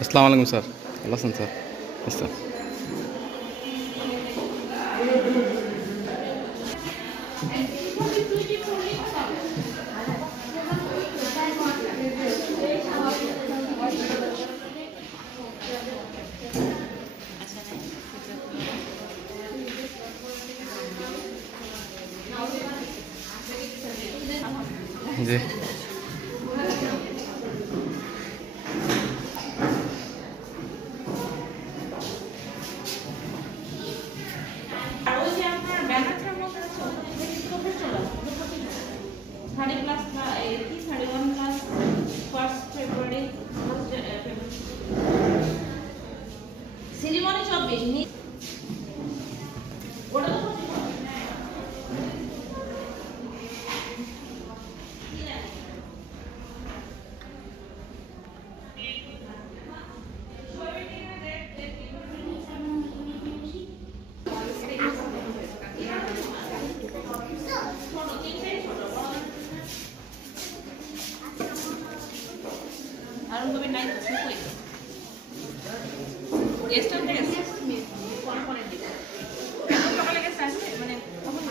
আসসালামু আলাইকুম স্যার, ভালো আছেন স্যার? স্যার জি সিরিমনি 24 ওটা তো আর কবে নাই কই এস্টা হয়ে গেছে পরে পরে দিই এখন সকালে গেছে আসছে মানে কখন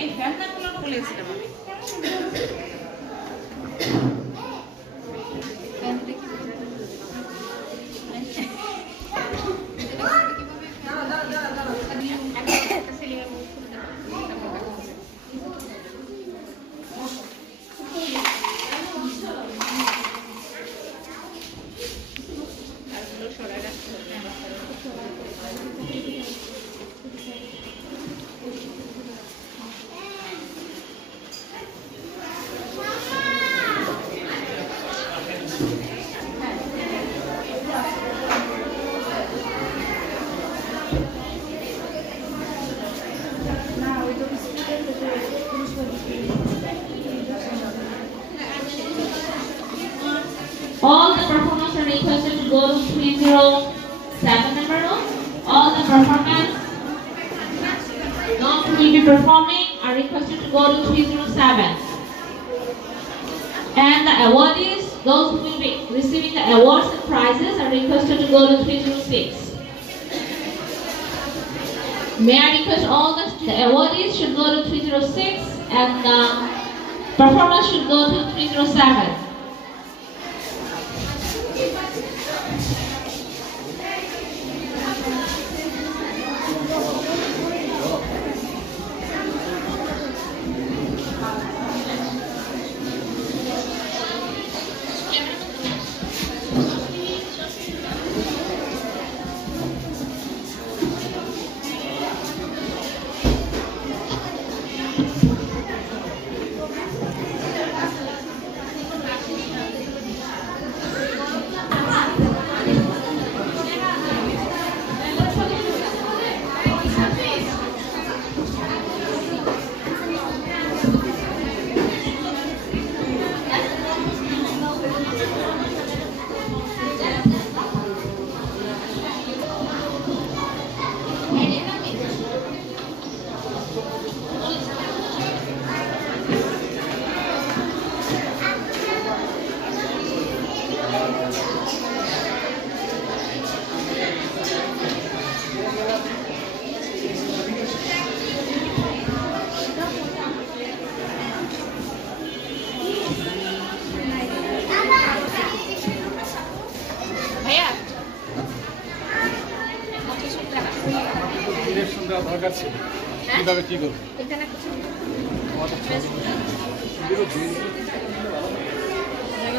এই ফ্যানটা গুলো বলে এসেছিলাম আমি ফ্যানটা কি All the performers are requested to go to 307 number room. All the performers not who will be performing are requested to go to 307. And the awardees, those who will be receiving the awards and prizes are requested to go to 306. May I request all the awardees should go to 306 and the performers should go to 307. দরকার ছিল কিভাবে কি করবো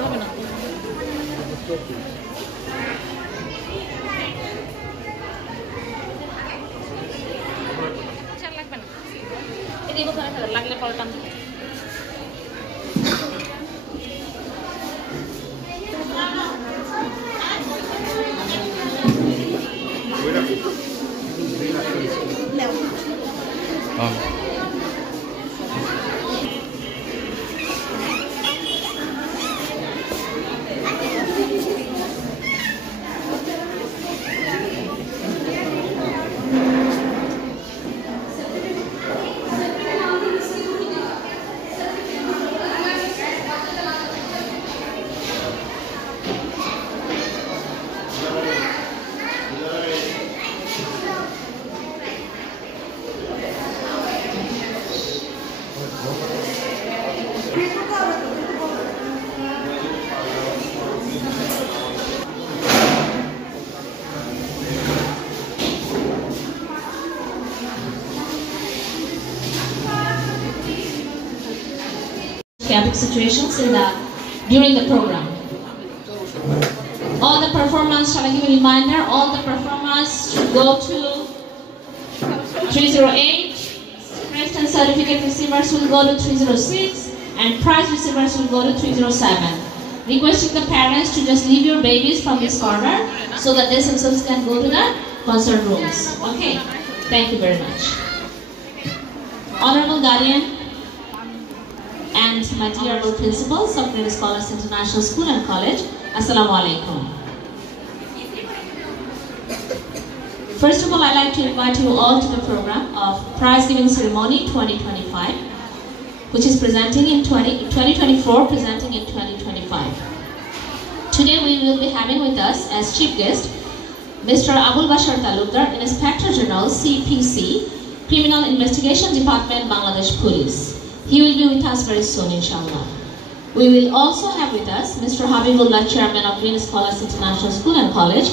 হবে না লাগবে না এদিকে কোথায় লাগলে পরে টান দিবে chaotic situations during the program. All the performers, shall I give a reminder? All the performers should go to 308. Crest and certificate receivers will go to 306, and prize receivers will go to 307. Requesting the parents to just leave your babies from this corner so that they themselves can go to the concert rooms. Okay, thank you very much. Honorable Guardian and my dear principals of Greater Scholars International School and College, Assalamu alaikum. First of all, I'd like to invite you all to the program of Prize Giving Ceremony 2025, which is presenting in 2024, presenting in 2025. Today we will be having with us as chief guest Mr. Abul Bashar Talukdar, Inspector General, CPC, Criminal Investigation Department, Bangladesh Police. He will be with us very soon, inshallah. We will also have with us Mr. Habibullah, Chairman of Green Scholars International School and College,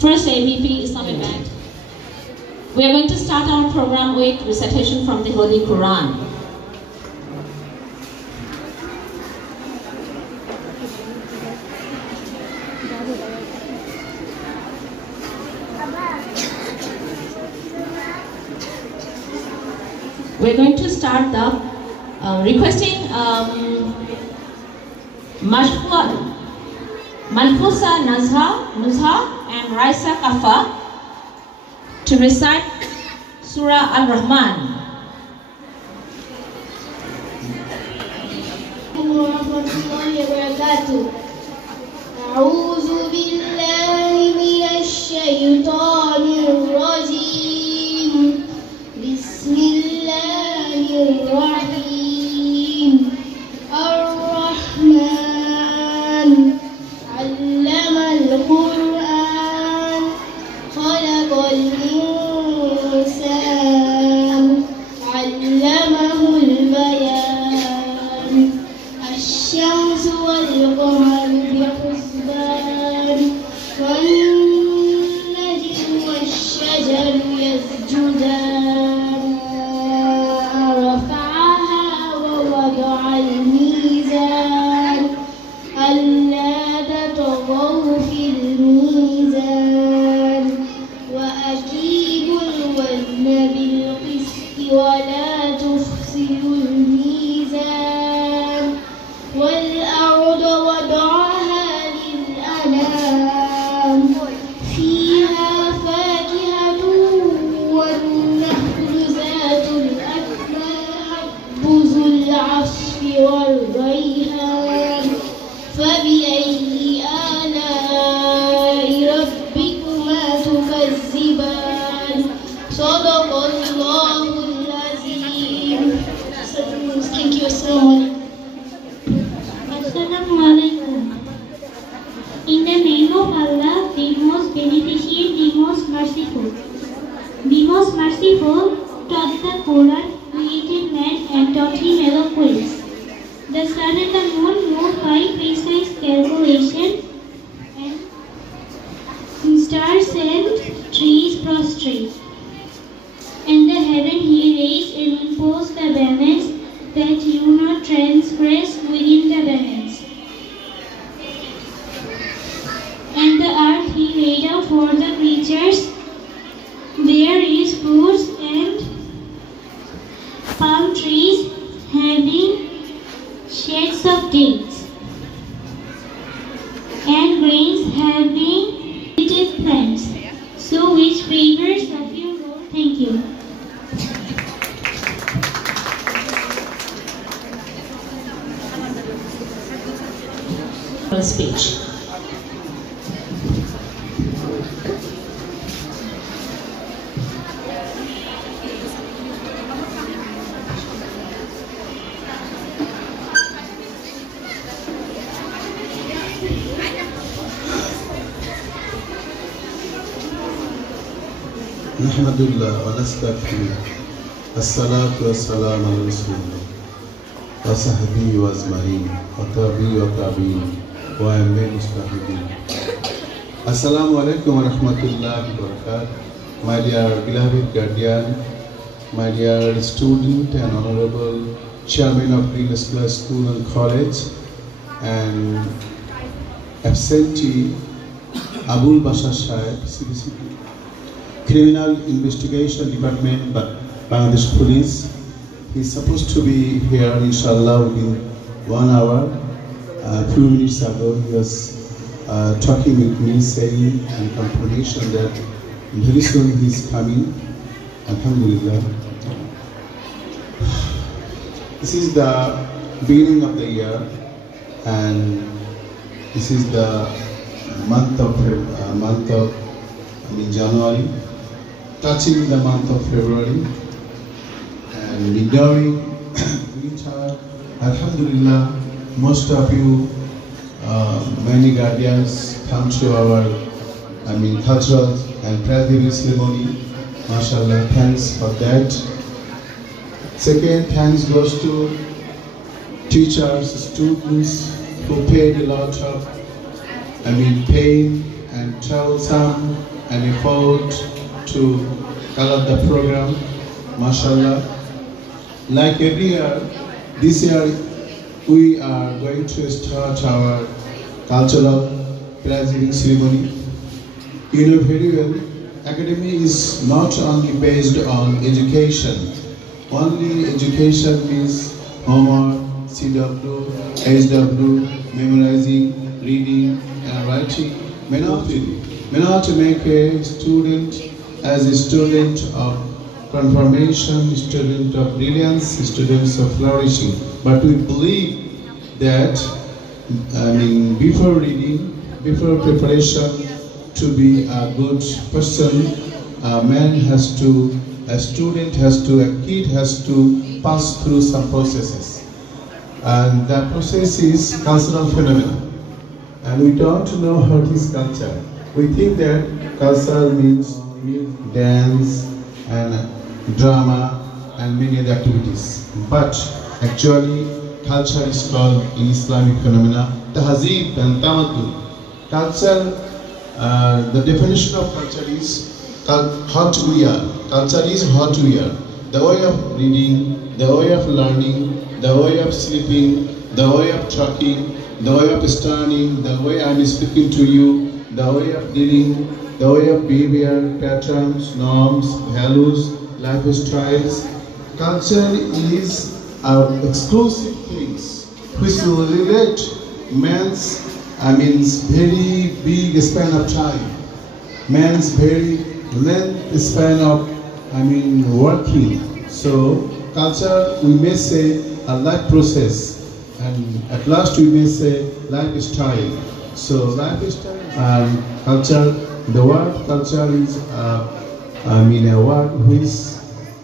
First ABP Islamic Bank. We are going to start our program with recitation from the Holy Quran. We're going to start the requesting Malfusa Nuzha and Raisa Kafa to recite Surah Al-Rahman. أعوذ بالله من الشيطان الرجيم. بسم الله الرحيم. الرحمن علم القرآن خلق الإنسان علمه البيان. الشمس والقمر بحسبان والنجم والشجر يسجدان. رفعها ووضع الميزان ألا تطغوا في الميزان وأقيموا الوزن بالقسط ولا تخسروا الميزان. والأرض وضعها للأنام فيها فاكهة والنخل ذات الأكمام ذو العصف والريحان. فبأي آلاء ربكما تكذبان. صدق الله العظيم. Thank you so much. Assalamu alaikum. In the name of Allah, the most beneficent, the most merciful. The most merciful taught the Quran, created man and taught him eloquence. The sun and the moon move by precise calculation, and stars and trees prostrate. And the heaven he raised and imposed the balance, that you not transgress within the balance. And the earth he laid out for the creatures. There is fruits and palm trees having shades of dates, and grains having seeded plants. So which favors of your Lord? Thank you. Speech. Alhamdulillah wa nastaghfiruh. As-salatu was-salam ala Rasulillah wa sahbihi wa ajma'in wa tabi'i wa tabi'in wa amin mustahidin. Assalamu alaikum wa rahmatullahi wa barakatuh. My dear beloved guardian, my dear student and honorable chairman of Green School and College, and absentee Abul Bashar Shahid, CBCP, Criminal Investigation Department, Bangladesh Police. He's supposed to be here, inshallah, within 1 hour. A few minutes ago, he was talking with me, saying in confirmation that very soon he's coming. Alhamdulillah. This is the beginning of the year, and this is the month of January, touching the month of February, and during winter, alhamdulillah, most of you, many guardians come to our, cultural and prayer ceremony. MashaAllah, thanks for that. Second, thanks goes to teachers, students who paid a lot of, pain and troublesome and effort to color the program. MashaAllah. Like every year, this year we are going to start our cultural prayer ceremony. You know very well, academy is not only based on education. Only education means homework, CW, SW, memorizing, reading, and writing. May not make a student as a student of confirmation, student of brilliance, students of flourishing. But we believe that, before reading, before preparation to be a good person, a kid has to pass through some processes. And that process is cultural phenomenon. And we don't know what is culture. We think that culture means dance and drama and many other activities. But actually, culture is called in Islamic phenomena tahzeeb and tamaddun. Culture, the definition of culture is what we are. Culture is what we are. The way of reading, the way of learning, the way of sleeping, the way of talking, the way of standing, the way I am speaking to you, the way of dealing, the way of behavior, patterns, norms, values, lifestyles. Culture is our exclusive things which will relate man's, very big span of time, man's very length span of, working. So culture, we may say a life process, and at last we may say lifestyle. So lifestyle and culture, the word culture is a word which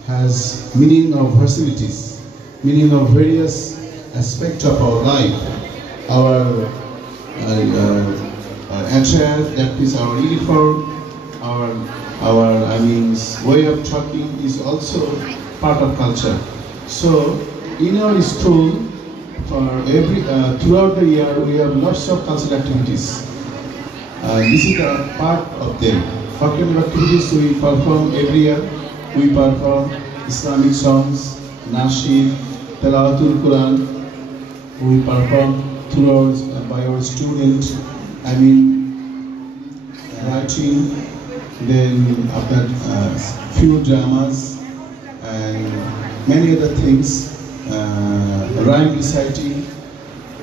has meaning of facilities, meaning of various aspects of our life. Our attire, that is our uniform, our way of talking is also part of culture. So in our school, for throughout the year, we have lots of cultural activities. This is a part of them. What kind of activities we perform every year? We perform Islamic songs, Nasheed, Tilawatul Quran. We perform throughout by our students. Writing. Then after few dramas and many other things, rhyme reciting.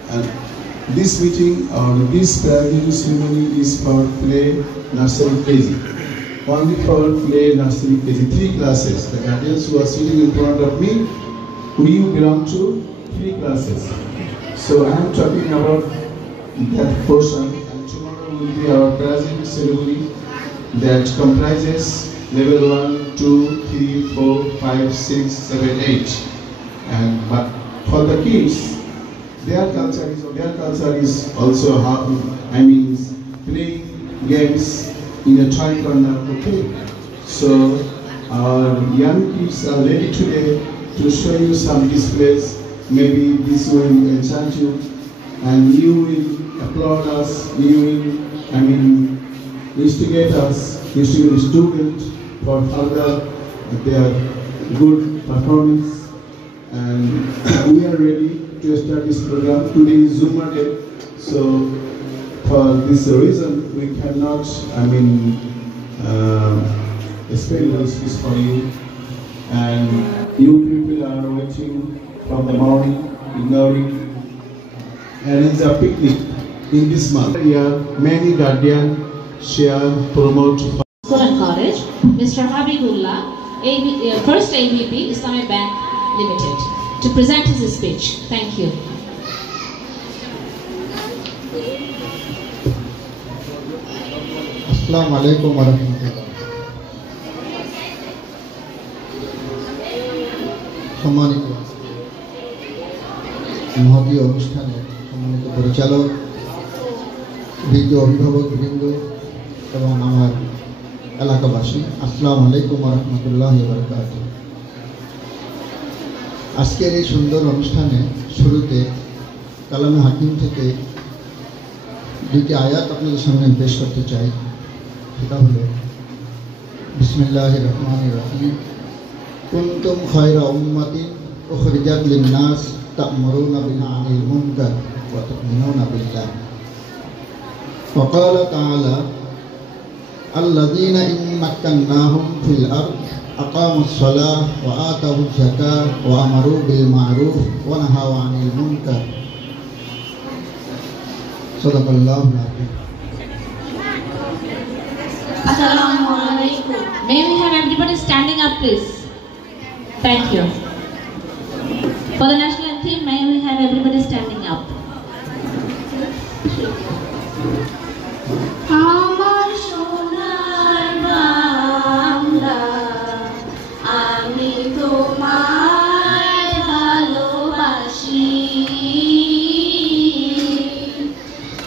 And this meeting or this prayer ceremony is for play nursery KG. Only for play nursery KG, 3 classes. The guardians who are sitting in front of me, we belong to 3 classes. So I am talking about that portion, and tomorrow will be our prayer ceremony that comprises level 1, 2, 3, 4, 5, 6, 7, 8. But for the kids, their culture is also playing games in a toy corner. Okay, so our young kids are ready today to show you some displays. Maybe this will enchant you, and you will applaud us. You will, instigate us, instigate the student for further their good performance. and we are ready to start this program. Today is Zumba Day, so for this reason we cannot, spell this is for you, and you people are watching from the morning, ignoring, and it's a picnic in this month. Here, many guardians share, promote. School and College, Mr. Habibullah, First AVP, Islamic Bank Limited, to present his speech. Thank you. Assalamu alaikum wa rahmatullah. সম্মানিত মহতী অনুষ্ঠানে সম্মানিত পরিচালক, বিজ্ঞ অভিভাবক বৃন্দ এবং আমার এলাকাবাসী, আসসালামু আলাইকুম ওয়া রাহমাতুল্লাহি ওয়া বারাকাতুহু। আজকের এই সুন্দর অনুষ্ঠানে শুরুতে কালামে হাকিম থেকে দুটি আয়াত আপনাদের সামনে পেশ করতে চাই। সেটা হলো বিসমিল্লাহির রহমানির রহিম, কুনতুম খায়রা উম্মাতিন উখরিজাত লিন-নাস তা'মুরুনা বিল-মা'রুফি মুনকার ওয়া তু'মিনুনা বিল্লাহ। ওয়া ক্বালা তাআলা আল্লাযীনা ইন মাক্কান্নাহুম ফিল আরদ আকামুস সালাহ ওয়া আতাউজ যাকাহ ওয়া আমারু বিল মা'রুফ ওয়া নাহাউ আনিল মুনকার। সাদাকাল্লাহুল আযীম। Assalamu alaikum. May we have everybody standing up, please? Thank you. For the national anthem, may we have everybody standing up? আমার সোনার বাংলা, আমি তোমায় ভালোবাসি,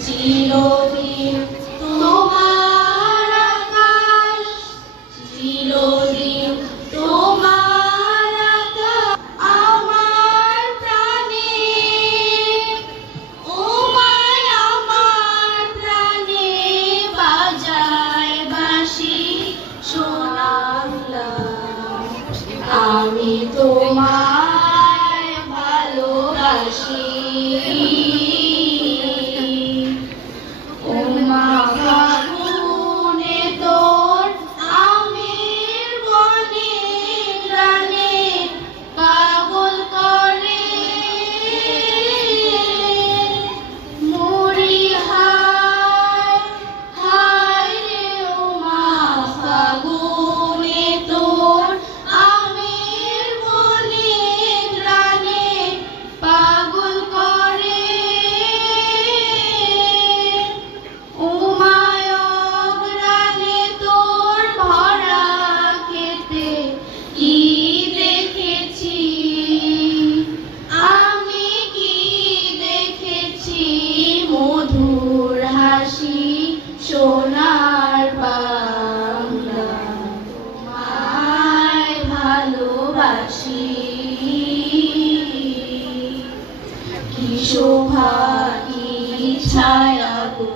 চিরদিন তোমার আকাশ, চিরদিন তোমার আকাশ আমার প্রাণে, ও মায় আমার প্রাণে বাজায় বাঁশি সোনার, আমি তোমায় ভালোবাসি, ও মা ফাগুনে তোর আমের বনে প্রাণে পাগল করে, মরি হায় হায় রে ও মা ফাগুনে তোর আমের বনে প্রাণে পাগল করে, ও মায় অগ্রাণে তোর ভরা খেতে কি দেখেছি, আমি কি দেখেছি মধুর হাসি সোনার বাংলা, তোমায় ভালোবাসি, কি শোভা কি ছায়া গো,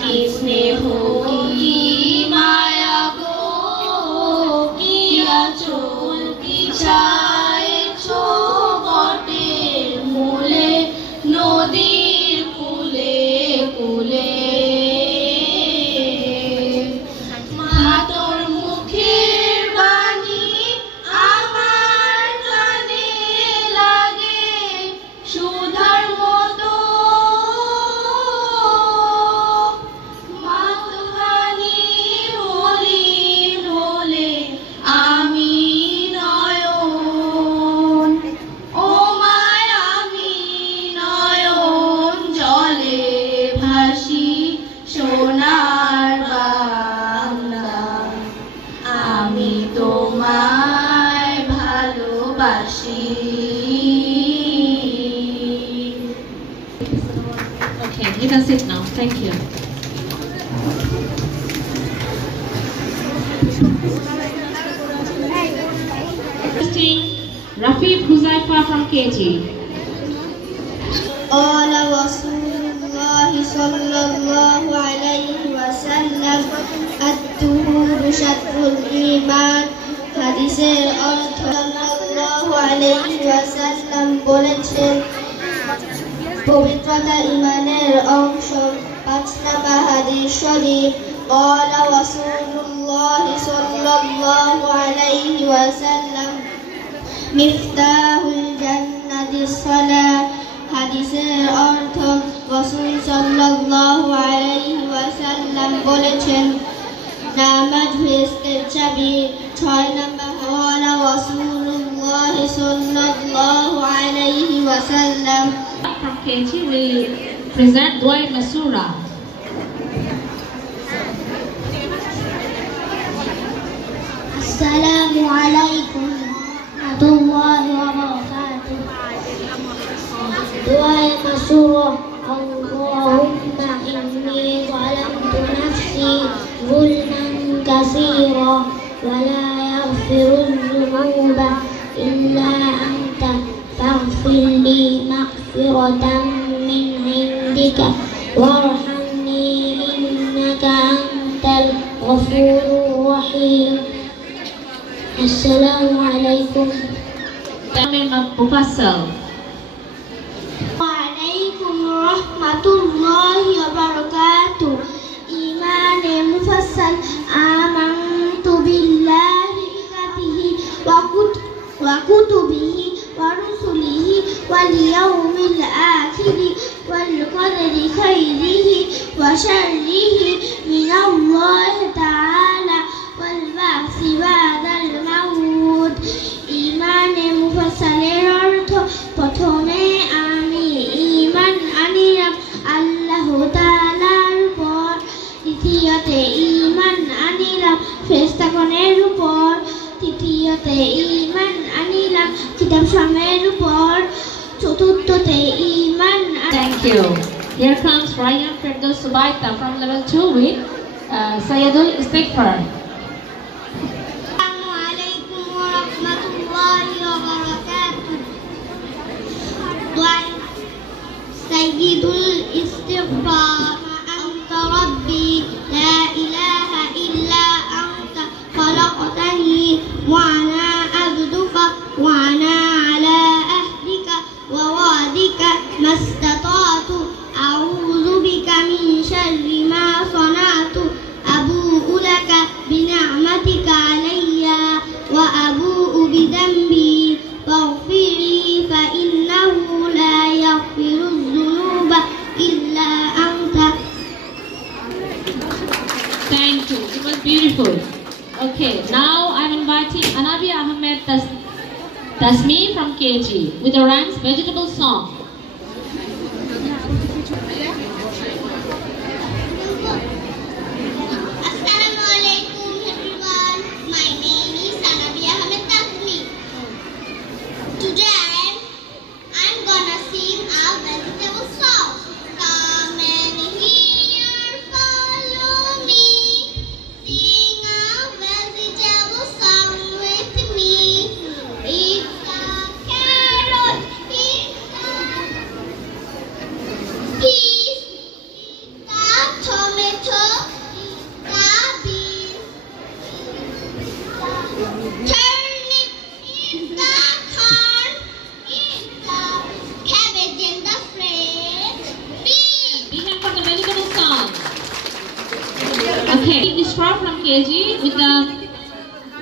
কি স্নেহ কি মায়া গো, কি আঁচল বিছায়েছো বটের মূলে, নদীর কূলে কূলে, মা তোর মুখের বাণী আমার কানে লাগে সুধার মতো, মা তুহানি হলি হলে আমি নয়ন, ও মায় আমি নয়ন জলে ভাসি সোনার বাংলা, আমি তোমায় ভালোবাসি। Okay, you can sit now. Thank you. Rafif Huzaifa from KG. قال رسول الله صلى الله عليه وسلم الطهور شطر الإيمان হাদিসের অর্থ সাল্লাল্লাহু আলাইহি ওয়াসাল্লাম বলেছেন পবিত্রতা ঈমানের অংশ। 5 নম্বর হাদিস শরীফ قال رسول الله صلى الله عليه وسلم مفتاح الجنة الصلاة হাদিসের অর্থ রাসূল সাল্লাল্লাহু আলাইহি ওয়াসাল্লাম বলেছেন নামাজ বেহেশতের চাবি। 6 নম্বর قال رسول الله صلى الله عليه وسلم From KG will present Dua Masura. Assalamu alaikum warahmatullahi wabarakatuh. Dua Masura. Allahumma inni zalamtu nafsi zulman katsira wa la yaghfiru dhunuba illa anta faghfir li maghfiratan min 'indika warhamni innaka antal ghafurur rahim. Assalamualaikum. Mufassal. Waalaikum warahmatullahi wabarakatuh. Iman mufassal. Amantu billahi wa kutubihi wa rusulihi wal yawmil akhir wal qadri khairihi wa sharrihi min Allah ta'ala wal ba'si ba'dal maut. ইমানে মুফাসসালের অর্থ প্রথমে আমি ঈমান আনিলাম আল্লাহ তাআলার উপর, দ্বিতীয়তে ঈমান আনিলাম ফেরেশতাগণের উপর, তৃতীয়তে ঈমান আনিলাম কিতাবসমূহের উপর, চতুর্থতে ঈমান। Thank you. Here comes Ryan Firdaus Subaita from level 2 with Sayyidul Istighfar. سيد الاستغفار أنت ربي لا إله إلا أنت خلقتني وأنا عبدك وأنا على عهدك ووعدك ما استطعت أعوذ بك من شر ما صنعت أبوء لك بنعمتك علي وأبوء بذنبي فاغفر لي فإنه لا يغفر الذنوب إلا أنت. Thank you. It was beautiful. Okay, now I'm inviting Anabi Ahmed Tasmi from KG with the Rhymes Vegetable Song. Assalamualaikum everyone. My name is Anabi Ahmed Tasmi. Today I'm gonna sing a vegetable song. Come and hear, follow me. Sing a vegetable song with me. It's a carrot, it's a peas, it's a tomato, it's a bean, turnip, it's a corn, it's a cabbage and the French bean. Big hand for the vegetable song. Okay, Ishra from KG with the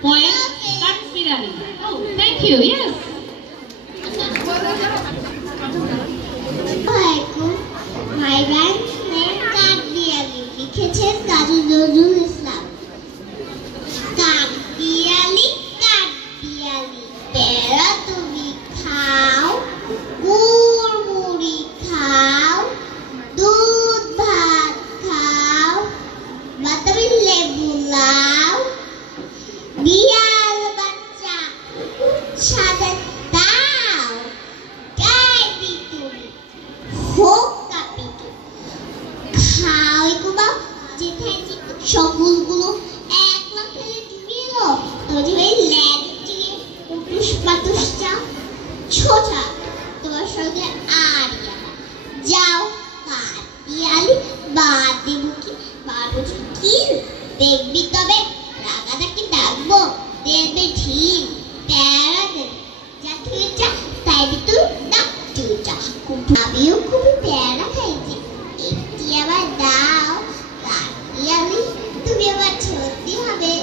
poem Kat Birani. Oh, thank you. Yes. Assalamualaikum. My rhymes name Katbiali. লিখেছেন কাজী নজরুল ইসলাম। কাঠবিড়ালি কাঠবিড়ালি পেয়ারা তুমি খাও, গুড় মুড়ি খাও, দুধ ভাত খাও, বাতাবি লেবু লাও, বিড়াল বাচ্চা সাদা দাও, গায়ে বিতুরি হোক কাপিটু খাও এগুলো যেথায় সবগুলো একলা ফেলে ডুবিয়ে দাও। তোমার যে ল্যাগ দিয়ে উটুস পাতুস চাও ছোটা তোমার সঙ্গে আর যাও কাঠবিড়ালি বাদ দেবো কি বারবো কি দেখবি তবে রাগাটাকে ডাকবো দেখবে ঠিক প্যারা দেবে যা তুই যা তাই তুই না তুই যা আমিও খুবই প্যারা খাইছি একটি আবার দাও আমি তুমি আবার সত্যি হবে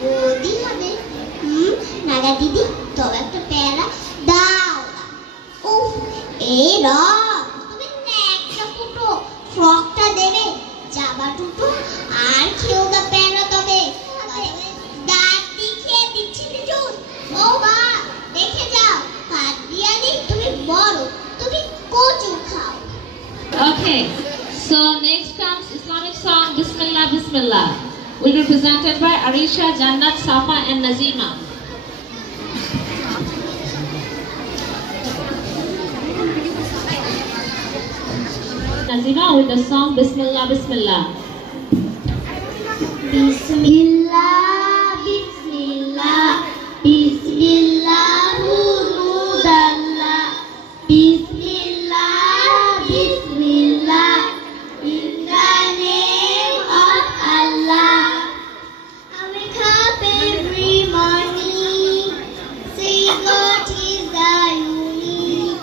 বৌদি হবে নাগা দিদি তবে একটা প্যারা দাও ও এই তুমি একটা ফুটো ফ্রকটা দেবে জামা দুটো আর খেও না প্যারা তবে দাঁত দেখিয়ে দিচ্ছি দুজন ও মা দেখে যাও হাত দিয়া দি তুমি বড় তুমি কচু খাও Okay, so next comes Islamic song Bismillah Bismillah, will be presented by Arisha, Jannat, Safa and Nazima. Nazima with the song Bismillah Bismillah. Bismillah, Bismillah, Bismillah, Hudallah, Bismillah, Bismillah, in the name of Allah. I wake up every morning, saying God is the unique.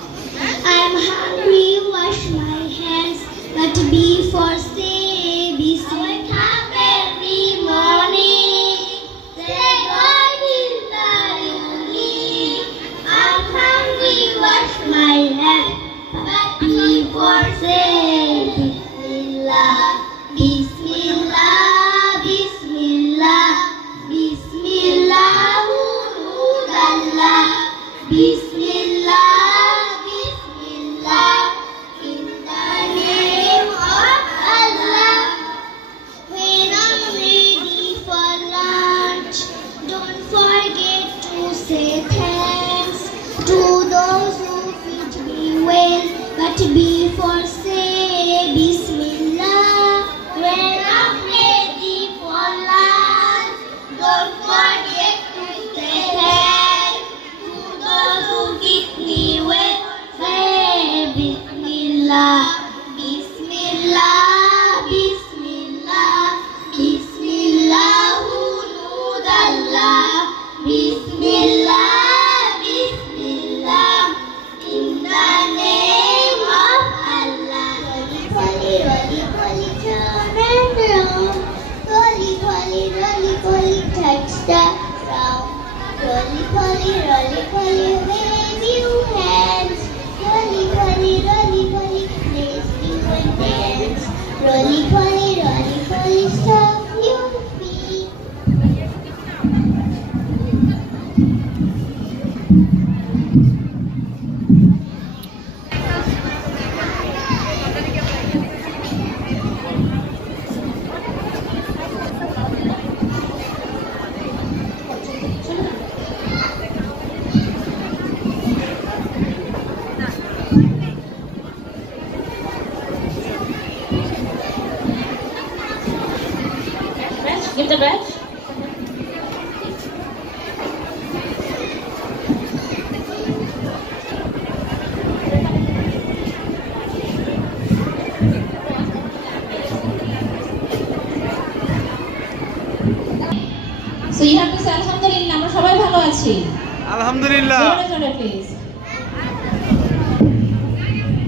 I'm hungry, wash my hands, but before say Bismillah. Every morning, say God is the unique. I'm hungry, wash my hands, but before say Bismillah, Bismillah, Bismillah, Bismillah, Hudallah, Bismillah, Bismillah, in the name of Allah. When I'm ready for lunch, don't forget to say thanks to those who feed me well, but before say Bismillah. When I'm ready for lunch, don't forget to say thanks to those who feed me well, say Bismillah, Bismillah, Bismillah, Bismillah, Hudallah, Bismillah, Bismillah, in the name of Allah. Rolly, rolly, rolly, turn and round. Rolly, rolly, rolly, rolly, touch the ground. Rolly, rolly, rolly, rolly, wave your hands. Rolly, rolly, rolly, rolly, place you and dance. Rolly, rolly, rolly, rolly, stop your feet. Badge, give the badge. So you have to say Alhamdulillah, আমরা সবাই ভালো আছি। আলহামদুলিল্লাহ। জোরে জোরে please.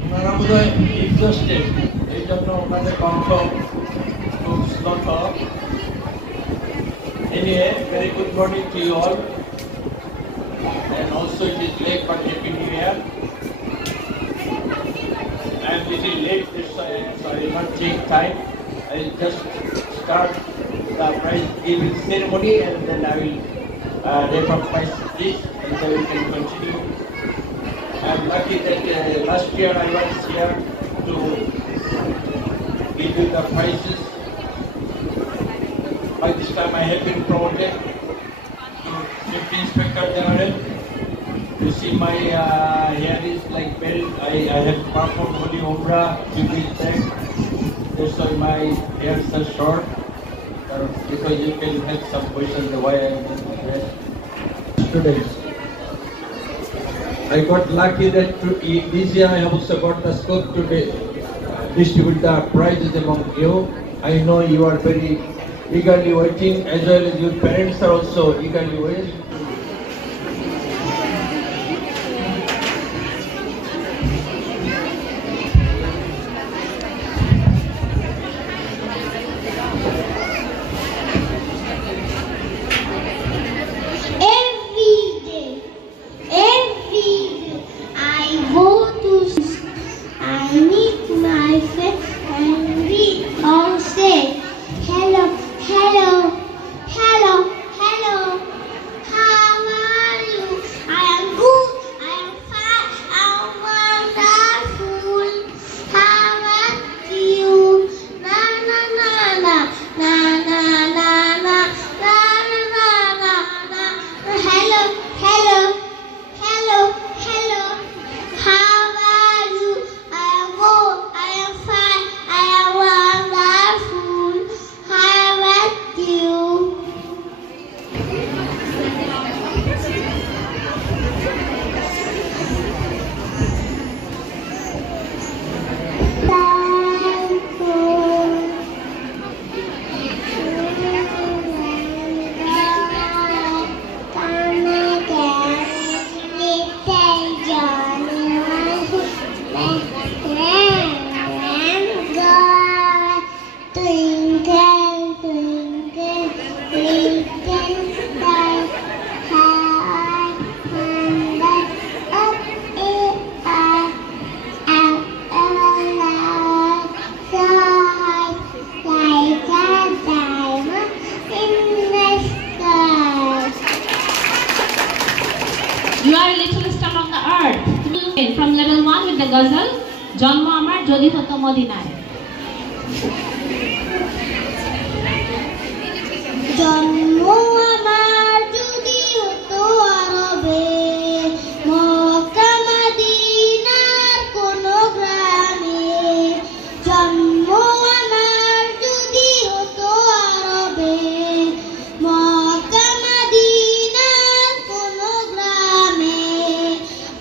ওনারা বোধহয় exhausted, এই জন্য ওনাদের কণ্ঠ খুব sloth. Anyway, very good morning to you all, and also it is late but happy new year. I am little late, so I will not take time. I will just start the prize giving ceremony and then I will wrap up my speech and then we can continue. I am lucky that last year I was here to give you the prizes. By this time I have been promoted to Deputy Inspector General. You see my hair is like belt. I have performed Holy Umrah few weeks back. That's why my hair is so short. Because you can have some questions why I am dressed. Students, I got lucky that this year I have also got the scope to distribute the prizes among you. I know you are very eagerly waiting, as well as your parents are also eagerly waiting. I go to school, I meet my friends, and we all say hello, hello, hello, hello. How are you? I am good, I am fine, I am wonderful. How are you? Na na na na na na na na na na na na. Hello, hello, hello, hello. How are you? I am good, I am fine, I am wonderful. How are you? Twinkle, twinkle, little star, how I wonder up in I am alive, so high, like a diamond in the sky. You are a little star on the earth. From level 1 with the ghazal, Janmo Amar Jodi Hoto Modinaye. জন্ম আমার যদি হতো আরবে, মক্কা মদিনার কোনো গ্রামে। জন্ম আমার যদি হতো আরবে, মক্কা মদিনার কোনো গ্রামে।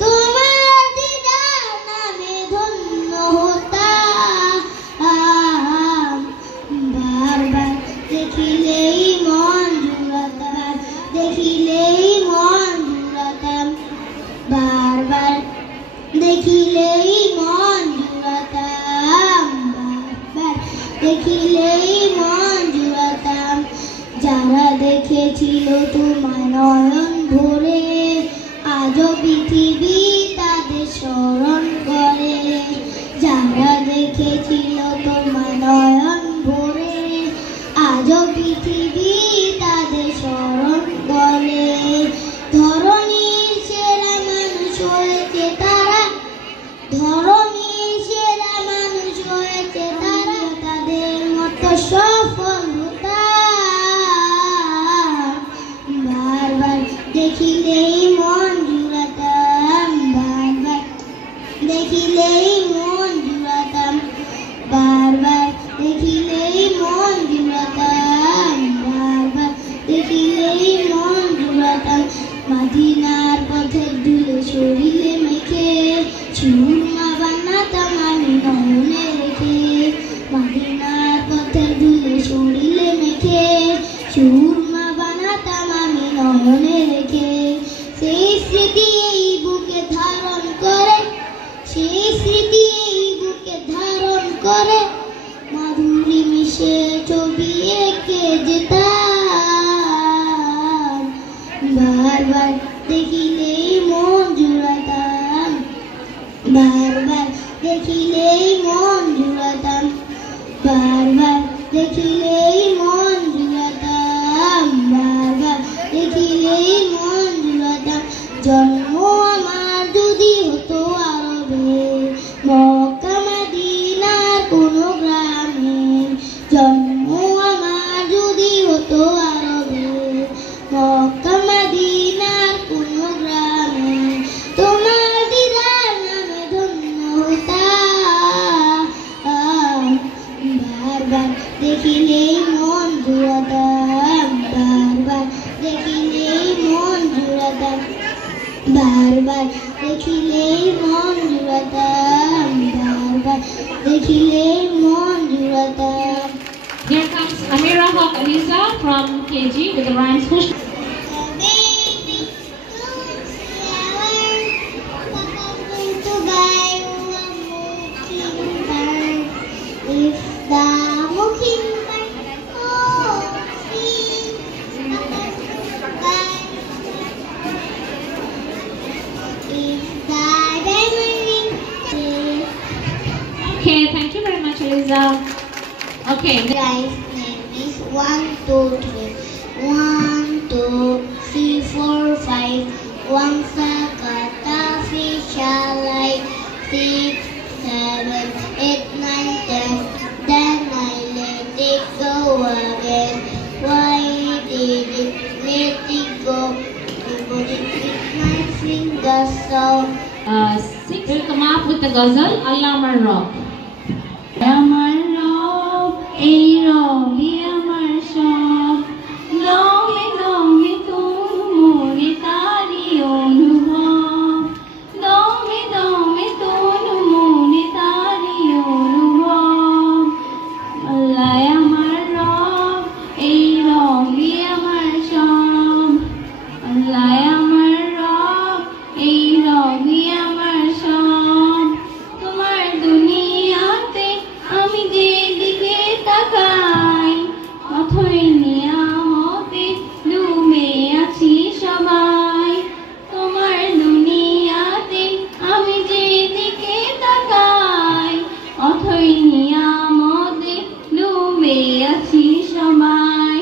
তোমার দিদার নামে ধন্য হতাম, বারবার দেখিলেই মন জুড়াতাম, দেখিলেই মন জুড়াতাম, বারবার দেখিলেই মন জুড়াতাম, বারবার দেখিলেই মন জুড়াতাম। যারা দেখেছিল তোমার নয়ন ভরে, আজও পৃথিবী তাদের স্মরণ করে। যারা দেখেছিল তোমার নয়ন ভরে, আজও পৃথিবী তাদের স্মরণ করে। ধরণীর সেরা মানুষ হয়েছে তারা, ধরণীর সেরা মানুষ হয়েছে তারা, তাদের মতো সফল হতাম। বারবার দেখিলেই মন জুড়াতাম, বারবার দেখিলেই মন জুড়াতাম, বারবার দেখিলেই মন জুড়াতাম, বারবার দেখিলেই মন জুড়াতাম। মদিনার পথের ধুলো শরীরে মেখে, সুরমা বানাতাম আমি নয়নে রেখে। মদিনার পথের ধুলো শরীরে মেখে, সুরমা বানাতাম আমি নয়নে রেখে। সেই স্মৃতি এই বুকে ধারণ করে, সেই স্মৃতি এই বুকে ধারণ করে, মাধুরী মিশে ছবি এঁকে যেতাম। বারবার দেখিলেই মন জুড়াতাম, বারবার দেখিলেই মন জুড়াতাম, বারবার দেখিলেই মন জুড়াতাম, বারবার দেখিলেই মন জুড়াতাম। জন্ম আমার যদি হতো আরবে, মক্কা মদিনার কোনো গ্রামে। জন্ম আমার যদি হতো আরবে, মক্কা মদিনার কোনো গ্রামে। তোমার দিদার নামে ধন্য হতাম, বারবার দেখিলেই মন জুড়াতাম, বারবার দেখিলেই মন জুড়াতাম, বারবার দেখিলেই মন জুড়াতাম, বারবার দেখিলেই মন জুড়াতাম। Here comes Amira Haq Aliza from KG with the rhymes push. Baby, don't ever going to buy a mockingbird. If the mockingbird Okay, thank you very much, Aliza. Okay. Guy's name is 1, 2, 3. 1, 2, 3, 4, 5. Once a catfish like 6, 7, 8, 9, 10. Then I let it go again. Why did it let it go? I put it with my fingers so. 6 will come up with the ghazal, Allah Amar Rob. আমার রব এই রবি আমার সব দমে দমে তোর মনে তারি অনুভব দমে দমে তোর মনে তারি অনুভব আল্লাহ আমার রব এই রবি আমার সব আল্লাহ আমার রব এই রবি আমার সব তোমার দুনিয়াতে আমি যেদিকে তাকাই অথই নিয়ামতে ডুবে আছি সবাই তোমার দুনিয়াতে আমি যেদিকে তাকাই অথই নিয়ামতে ডুবে আছি সবাই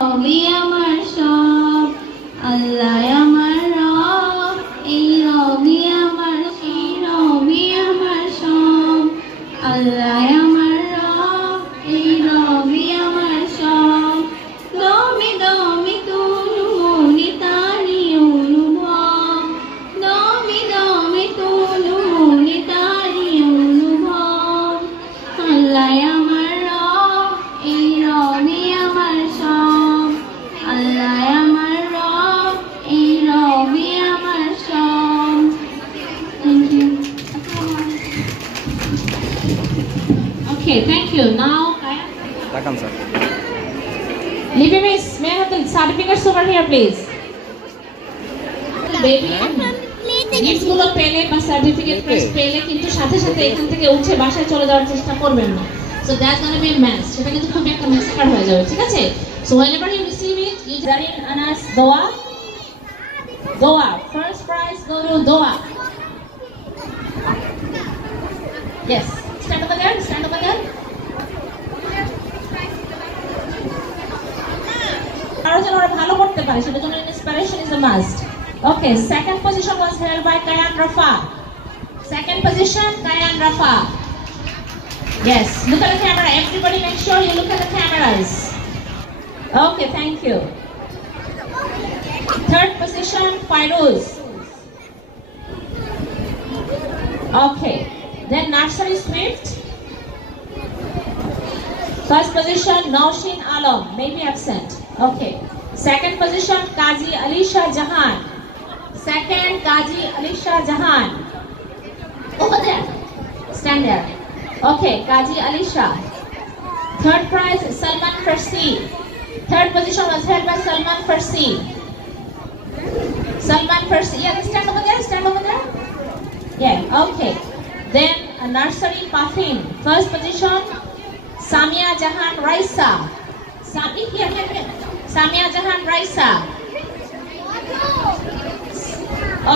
রবি আমার সব আল্লাহ আমার রব এই রবি আমার সেই রবি আমার সব আল্লাহ আমার রব এই রবি আমার সব দমে দমে তোর মনে তারি অনুভব দমে দমে তোর মনে তারি অনুভব আল্লাহ আমার রব এই রবি আমার সব আল্লাহ আমার রব এই রবি আমার সব thank you Okay, thank you. Now, Takan sir. Libby Miss, may I have the certificates over here, please? Baby, gifts গুলো পেলে বা সার্টিফিকেট পেলে কিন্তু সাথে সাথে এখান থেকে উঠে বাসায় চলে যাওয়ার চেষ্টা করবেন না। So that's gonna be a mess. সেটা কিন্তু খুব একটা মেসকার হয়ে যাবে, ঠিক আছে? So whenever you receive it, you Zarin Anas Doa. Doa. First prize go to Doa. Yes. Stand over there. Stand over there. কারো যেন ওরা ভালো করতে পারে সেটার জন্য inspiration is a must. Okay, second position was held by Kayan Rafa. Second position, Kayan Rafa. Yes, look at the camera. Everybody make sure you look at the cameras. Okay, thank you. Third position, Fairuz. Okay, then Nursery Swift. First position, Naushin Alam, may be absent. Okay. Second position, Qazi Alisha Jahan. Second, Qazi Alisha Jahan. Over there. Stand there. Okay, Qazi Alisha. Third prize, Salman Farsi. Third position was held by Salman Farsi. Salman Farsi. Yeah, stand over there. Stand over there. Yeah, okay. Then a Nursery Puffin. First position, Samia Jahan Raisa. Here. Samia Jahan Raisa.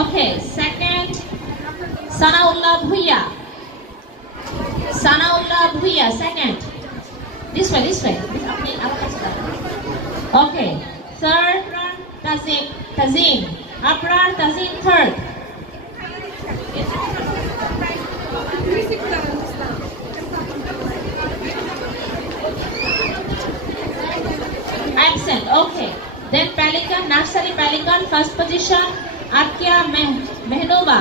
Okay, second, Sanaullah Bhuiya. Sanaullah Bhuiya, second. This way. Okay, third, Tazim. Abrar Tazim, third. Absent. Okay. Then Pelican, Nursery Pelican, first position, Arkia Mehnova.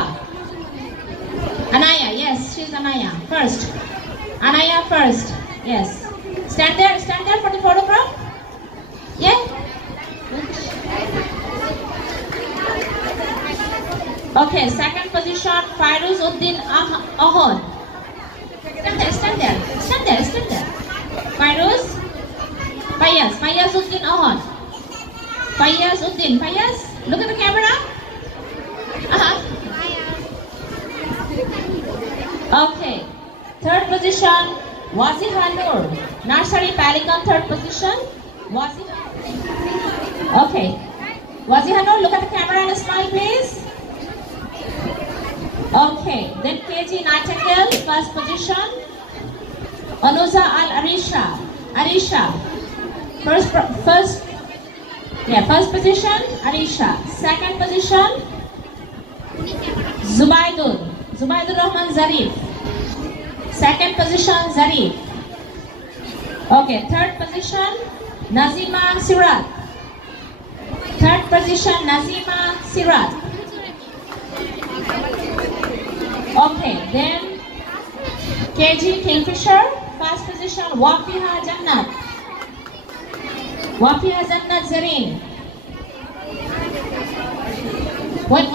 Anaya, yes, she's Anaya. First. Anaya first. Yes. Stand there for the photograph. Yeah. Okay, second position, Fairuz Uddin Ahon. Stand there. Fairuz. Fayaz. Fayaz Uddin Ahad. Fayaz Uddin. Fayaz, look at the camera. Okay. Third position, Waziha Noor. Nursery Pelican, third position. Waziha. Okay. Waziha Noor, look at the camera and smile, please. Okay. Then KG Nightingale, first position. Anuza Al Arisha. First position, Arisha. Second position, Zubaidul Rahman Zarif. Second position, Zarif. Okay, third position, Nazima Sirat. Third position, Nazima Sirat. Okay, then KG Kingfisher. First position, Wafiha Jannat. Wafiha Jannat Zareen. What?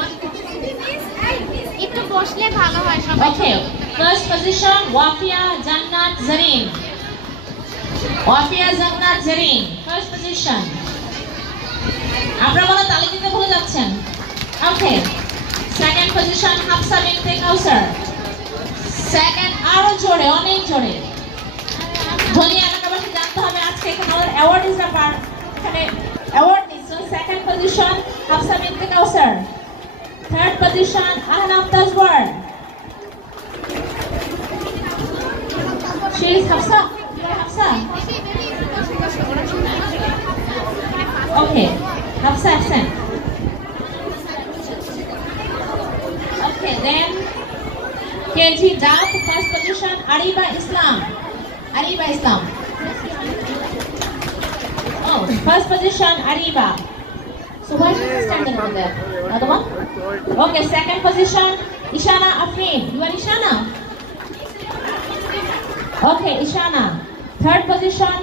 Okay, first position, Wafiha Jannat Zareen. Wafiha Jannat Zareen. First position. আপনারা বলা তালি দিতে ভুলে যাচ্ছেন। Okay. Second position, Hafsa binte Kausar. Second, আরো জোরে, অনেক জোরে। ধনী এলাকাবাসী জানতে হবে আজকে এখানে আমাদের অ্যাওয়ার্ড ইজ দ্য পার্ট, এখানে অ্যাওয়ার্ড দিচ্ছে। Second position Hafsa Binte Kausar. Third position Ahnaf Tazwar. She is Hafsa. Hafsa, okay, Hafsa absent. Okay, then KG dub, first position Ariba Islam. Oh, first position, Ariba. So why is it standing over there? Another one? Okay, second position, Ishana Afrin. You are Ishana? Okay, Ishana. Third position,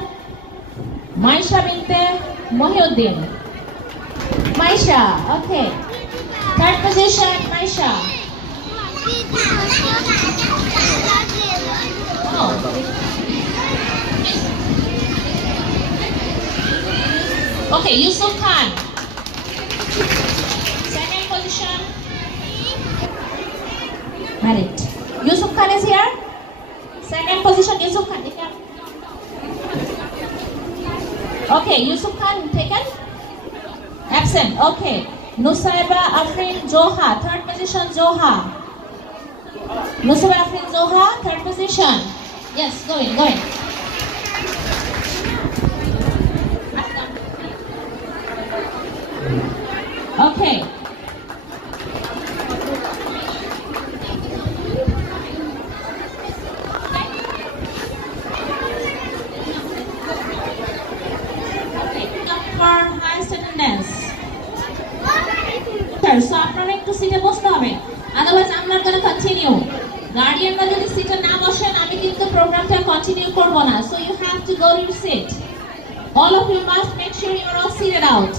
Maisha binte Mohiuddin. Maisha, okay. Third position, Maisha. Oh. Okay, Yusuf Khan. Second position. Merit. Yusuf Khan is here. Second position, Yusuf Khan. Okay, Yusuf Khan taken. Absent. Okay. Nusaiba Afrin Joha. Third position, Joha. Nusaiba Afrin Joha. Third position. Yes, going. Okay. For highest attendance. So আপনারা একটু সিটে বসতে হবে, otherwise I'm not going to continue. গার্ডিয়ানরা যদি সিটে না বসেন আমি কিন্তু প্রোগ্রামটা কন্টিনিউ করব না. So you have to go to your seat. All of you must make sure you are all seated out.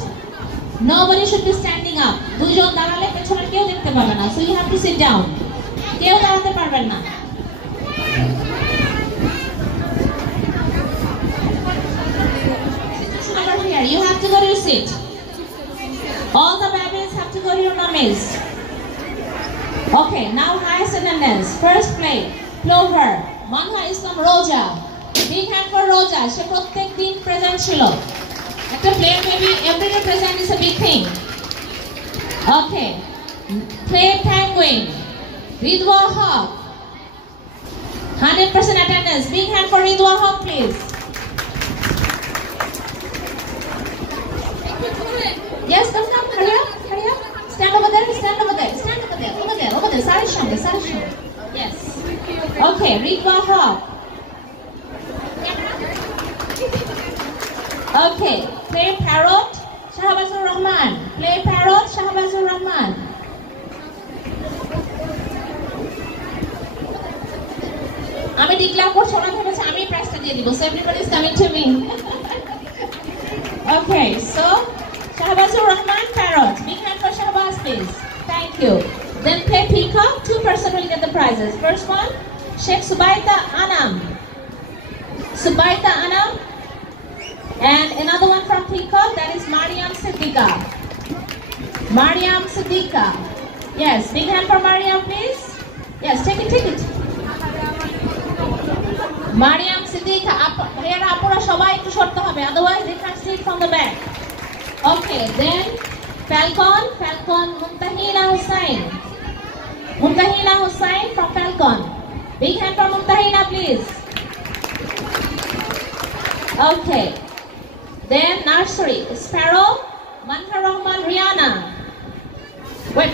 Nobody should be standing up. দুইজন দাঁড়ালে পেছনে কেউ দেখতে পাবে না. So you have to sit down. কেউ দাঁড়াতে পারবেন না. Over here, you have to go to your seat. All the babies have to go to your mummies. Okay, now highest attendance. First plate, Plover, Manha Islam Roja. Big hand for Roja. She প্রত্যেক দিন present ছিল। একটা play maybe every day present is a big thing. Okay. Play Penguin. Ridwa Haq. 100% attendance. Big hand for Ridwa Haq, please. Yes, come. Hurry up. Stand over there. Over there. Sari Shamli. Yes. Okay, Ridwa Haq. Okay, play Parrot, Shahbazur Rahman. Play Parrot, Shahbazur Rahman. আমি declare করছি ওরা ভেবেছে আমি প্রাইজটা দিয়ে দিব, so everybody is coming to me. Okay, so Shahbazur Rahman, Parrot. Big hand for Shahbaz, please. Thank you. Then play Peacock. 2 person will get the prizes. First one, Sheikh Subaita Anam. And another one from Peacock, that is Mariam Siddiqa. Mariam Siddiqa. Yes, big hand for Mariam, please. Yes, take it. Mariam Siddiqa, ভাইয়ারা আপুরা সবাই একটু সরতে হবে, otherwise they can't see it from the back. Okay, then Falcon Muntahina Hussain. Muntahina Hussain from Falcon. Big hand for Muntahina, please. Okay. Then nursery, Sparrow, Manhar Rahman Rihanna. Wait.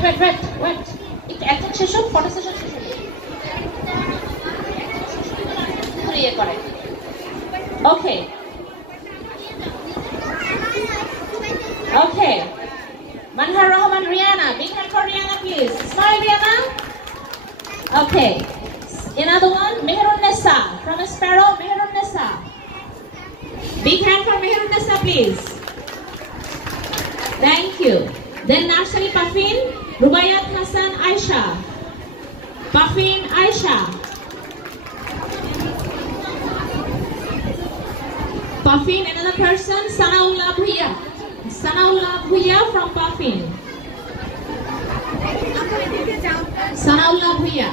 It's action session, photo session session. Okay. Manhar Rahman Rihanna. Big hand for Rihanna, please. Smile, Rihanna. Okay. Another one, Mehrun Nessa from Sparrow, Mehrun Nessa. Big hand for Mehrun Nessa, please. Thank you. Then nursery Puffin, Rubayat Hassan Aisha. Puffin Aisha. Puffin, another person, Sanaullah Bhuiya. Sanaullah Bhuiya from Puffin. Sanaullah Bhuiya.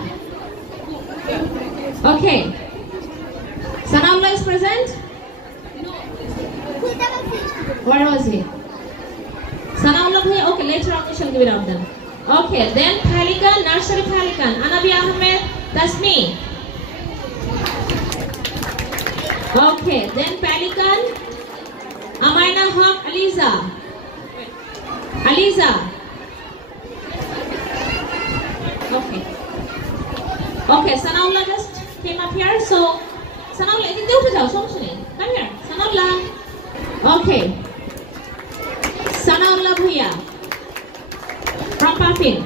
Okay. Sanaullah is present? Where was he? Sanaullah Bhuiya. Okay, later on we shall give it out then. Okay, then Pelican, nursery Pelican, Anabi Ahmed Tasmi. Okay, then Pelican, Amaina Haq Aliza. Okay, Sanaullah just came up here, so Sanaullah, come here, Sanaullah. Okay, Sanaullah Bhuiya from Puffin.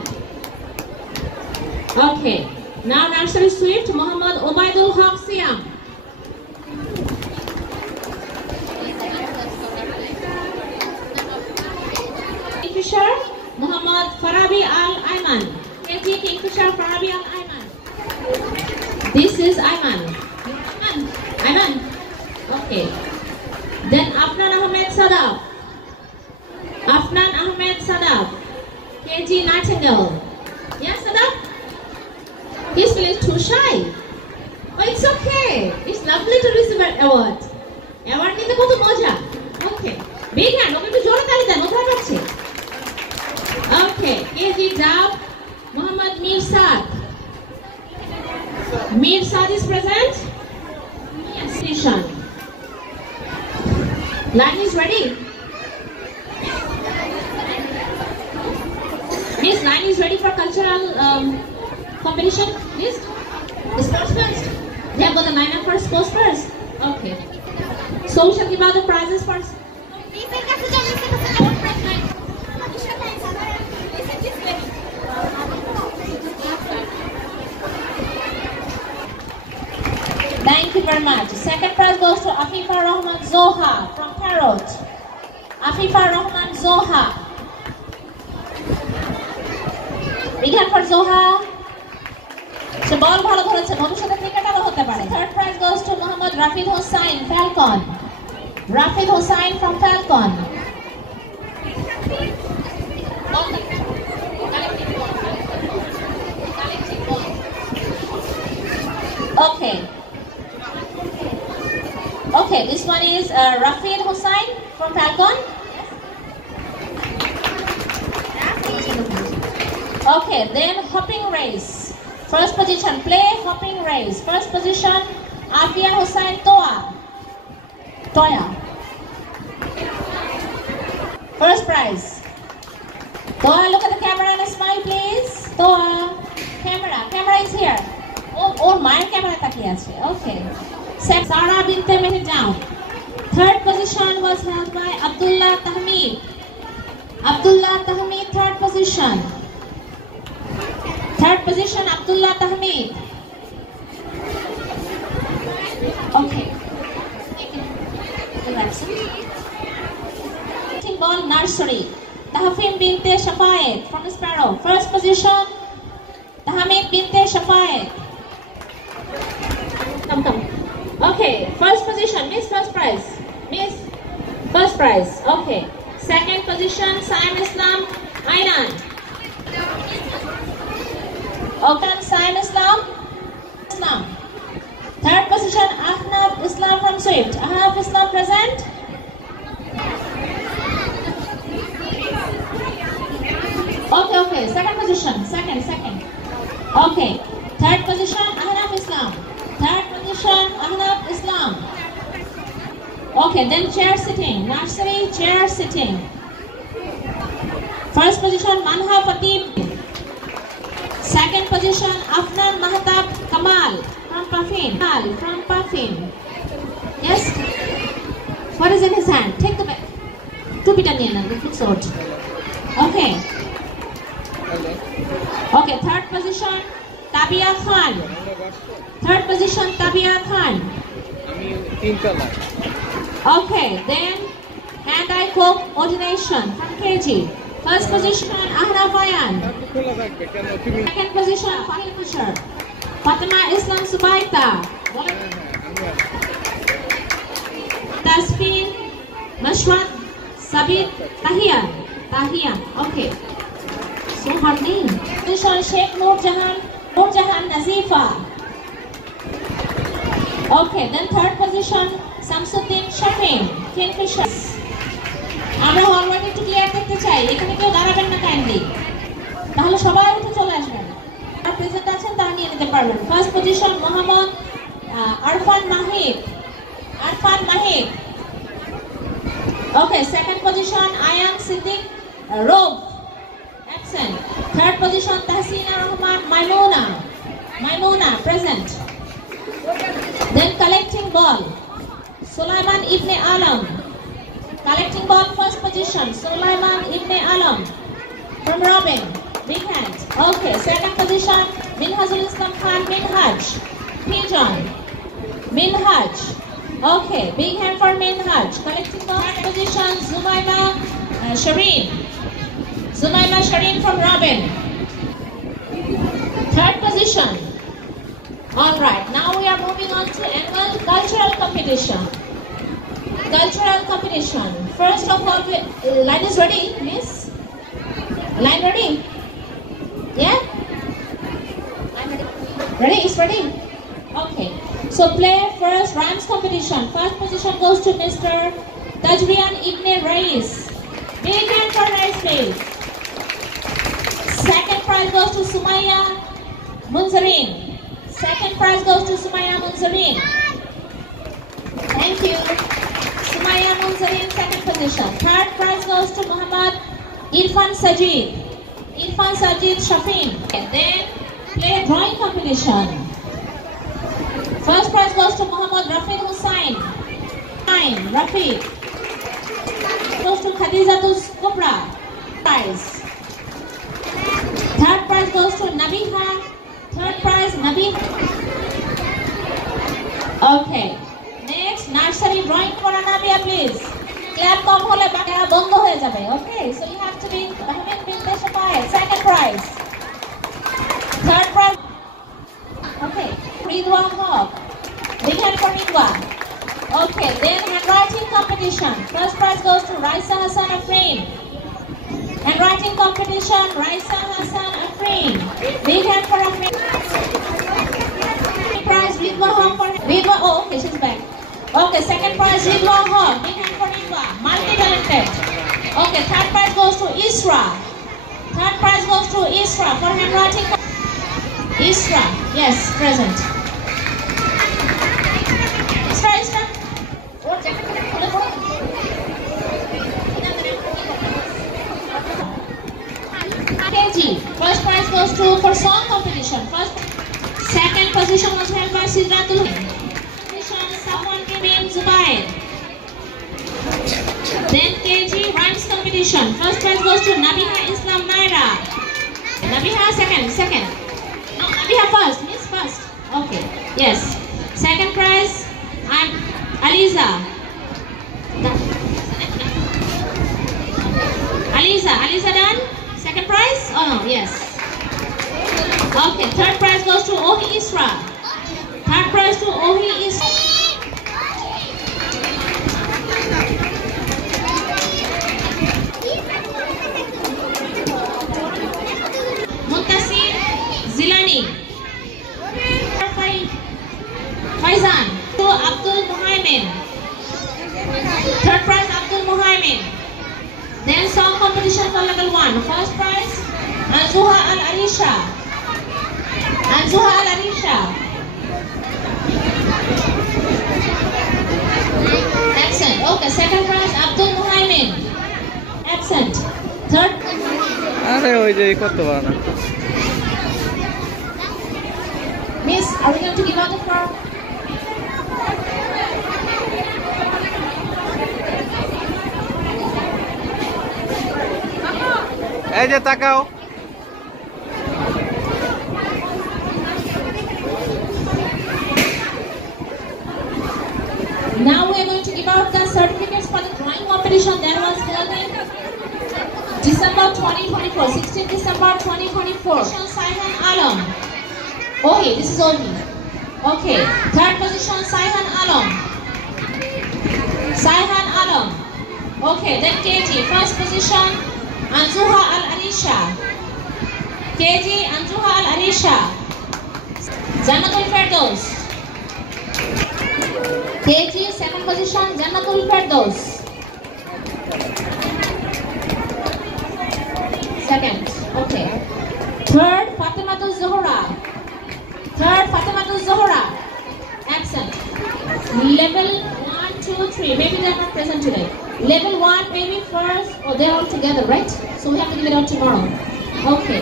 Okay, now nursery Swift, Muhammad Obaidul Haq Siam. Kingfisher, Muhammad Farabi Al Ayman. KG Kingfisher Farabi Al Ayman. This is Ayman. Ayman. Okay. Then Afnan Ahmed Sadaf. KG Nightingale. Yes, Sadaf? He's feeling too shy. Oh, it's okay. It's lovely to receive an award. Award নিতে কত মজা. Okay. Big hand. ওকে একটু জোরে তালি দেন. ওখানে যাচ্ছে. Okay. KG Dab. Muhammad Mirsad. Mirsad is present? Yes. Nishan. Line is ready. Miss, line is ready for cultural competition. Please. The sports first. They have got the line up for sports first. Okay. So we shall give out the prizes first. Thank you very much. Second prize goes to Afifa Rahman Zoha from Parrot. Afifa Rahman Zoha. Big hand for Zoha. সে বল ভালো ধরেছে, ভবিষ্যতে ক্রিকেটারও হতে পারে। Third prize goes to Muhammad Rafid Hussain, Falcon. Rafid Hussain from Falcon. Okay, this one is Rafid Hussain from Falcon. Okay, then hopping race. First position, play hopping race. First position, Afia Hussain Toya. First prize. Toa, look at the camera and smile, please. Toa, camera is here. Oh, my camera takiye ache. Okay. Sarah Binte Mehjan. Third position was held by Abdullah Tahmid. Third position. Abdullah Tahmid. Okay. Ball nursery. Tahfim Binte Shafayet from Sparrow. First position. Tahmid Binte Shafayet. Come. Okay, first position, Miss First Prize. Miss prize. Okay. Second position, Saim Islam, Ainan. Okay, Saim Islam. Third position, Ahnaf Islam from Swift. Ahnaf Islam present. Okay. Second position. Second. Okay. Third position, Ahnaf Islam. Third position, Ahnaf Islam. Okay, then chair sitting. Nursery, chair sitting. First position, Manha Fatib. Second position, Afnan Mahatab Kamal from Puffin. Yes? What is in his hand? Take the bag. Two Pitanian, the foot sword. Okay. Okay, third position, Tabia Khan. Third position, Tabia Khan. Okay, then hand-eye coordination from KG. First position, Ahnaf Ayan. Second position, Fahil Kushar. Fatima Islam Subaita. Tasfin Mashwat Sabit Tahiyan. Okay. So her name. Position, Sheikh Nurjahan Nazifa. Okay, then third position, Samsuddin Shafin, Kingfisher. আমরা already একটু clear করতে চাই, এখানে কেউ দাঁড়াবেন না kindly, তাহলে সবাই উঠে চলে আসবেন। আর প্রেজেন্ট আছেন তারা নিয়ে নিতে পারবেন। First position Mohammad Arfan Mahid. Okay, second position Ayan Siddique Rob, absent. Third position Tahsina Rahman Maimuna, present. Then collecting ball, Sulaiman Ibn Alam. Collecting ball, first position, Sulaiman Ibn Alam from Robin. Big hand. Okay, second position, Minhajul Islam Khan Minhaj. Pigeon. Minhaj. Okay, big hand for Minhaj. Collecting ball, third position, Zumaima Shireen from Robin. Third position. Alright, now we are moving on to annual cultural competition. First of all, line is ready, miss? Line ready? Yeah? Ready? It's ready? Okay. So play first rhymes competition. First position goes to Mr. Tajrian Ibn Rais. Big hand for Rais, please. Second prize goes to Sumaya Munzarin. Second prize goes to Sumaya Munzarin. Thank you. Sumaya Munzarin, second position. Third prize goes to Muhammad Irfan Sajid Shafin. And then play drawing competition. First prize goes to Muhammad Rafiq Hussain. Rafiq. Goes to Khadijatul Kubra. Prize. Third prize goes to Nabiha. Third prize, Nabiha. Okay. Next, nursery drawing for Anabia, please. Clap come hole bakara bondo hoye jabe. Okay, so you have to be Bahmin Binta Shafayat. Second prize. Third prize. Okay, Ridwa Hawk. Big hand for Ridwa. Okay, then handwriting competition. First prize goes to Raisa Hassan Afreen. Handwriting competition, Raisa Hassan Afreen. Big hand for Afreen. Prize, Ridwa Hawk for Ridwa. Oh, okay, she's back. Okay, second prize, Ridwa Hawk. Big hand for Ridwa. Multi-talented. Okay, third prize goes to Isra. Third prize goes to Isra for handwriting. Isra, yes, present. Isra. KG. First prize goes to for song competition. Second position was held by Sidratul. Position someone came Zubair. Then KG rhymes competition. First prize goes to Nabiha Islam Naira. Nabiha second. No, Nabiha first. Miss first. Okay. Yes. Second prize, I'm Aliza. Aliza done? Second prize? Oh no, yes. Okay, third prize goes to Ohi Isra. Third prize to Ohi Isra. competition for level 1. First prize, Anzuha Al Arisha. Anzuha Al Arisha. Excellent. Okay, second prize, Abdul Muhaimin. Excellent. Third. Miss, are we going to give out the floor? এই যে তাকাও Now we are going to give out the certificates for the drawing competition that was held in December 2024, 16 December 2024. Saihan Alam. Okay, this is Ovi. Okay, third position Saihan Alam. Saihan Alam. Okay, then KG, first position Anzuha Al Arisha. KG Anzuha Al Arisha. Jannatul Firdaus. KG, second position, Jannatul Firdaus. Second, okay. Third, Fatimatul Zohra. Third, Fatimatul Zohra. Excellent. Level 1, 2, 3. Maybe they're not present today. Level 1, maybe first, or they're all together, right? So we have to give it out tomorrow. Okay.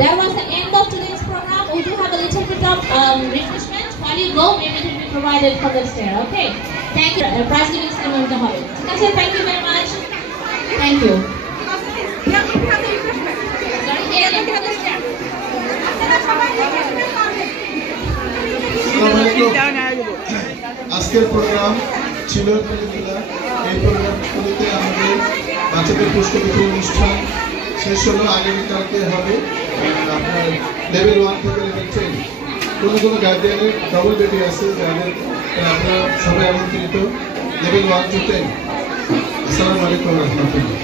That was the end of today's program. We do have a little bit of refreshment. While you go, maybe it will be provided from the stair. Okay. Thank you. Prize giving ceremony of the hall. Thank you very much. Thank you. আজকের programme ছিল এই প্রোগ্রামগুলোতে আমাদের বাচ্চাদের পুরস্কার বিতরণ অনুষ্ঠান শেষ হলো। আগামীকালকে হবে আপনার লেভেল 1 থেকে লেভেল 10। কোনো গার্ডিয়ানের ডবল বেবি আছে যাদের আপনারা সবাই আমন্ত্রিত লেভেল 1 টু 10। আসসালামু আলাইকুম রহমতুল্লাহ।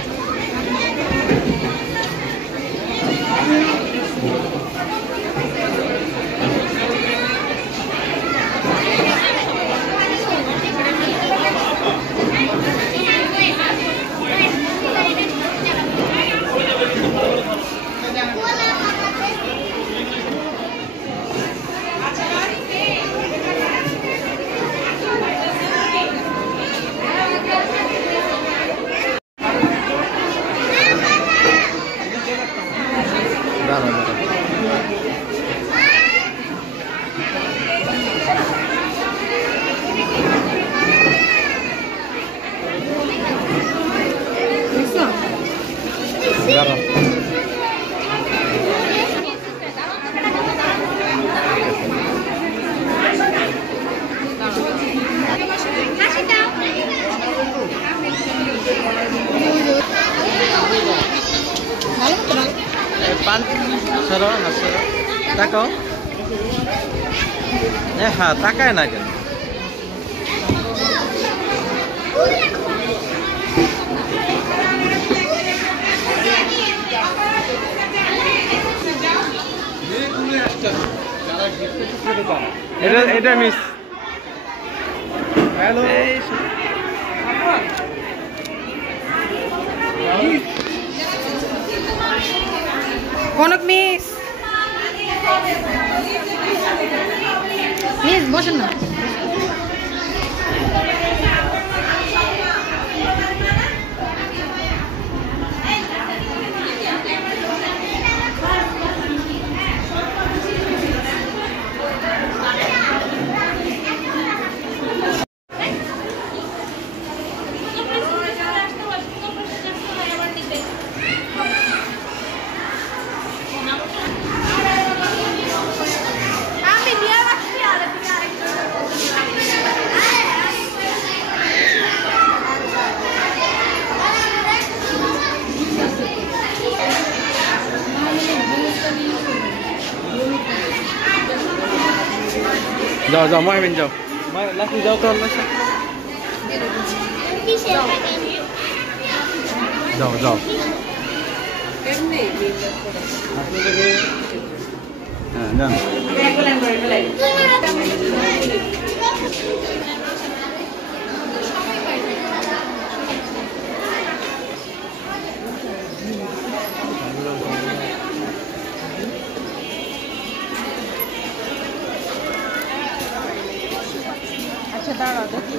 তাকাও হ্যাঁ তাকায় না কেন এটা মিস হ্যালো কনক মিস বসেন না। যাও যাও মহিমিন যাও লাকি যাও তো যাও যাও হ্যাঁ যান আচ্ছা দাঁড়াও দেখি